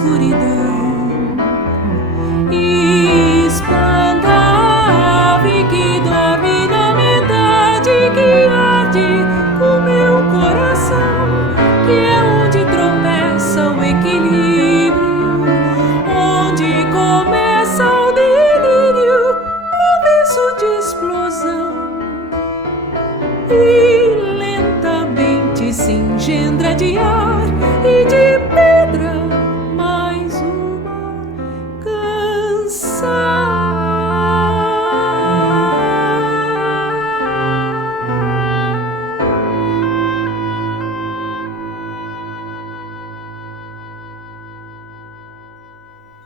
escuridão. Espanta a ave que dorme na metade, que arde o meu coração, que é onde tropeça o equilíbrio, onde começa o delírio, o berço de explosão, e lentamente se engendra de ar.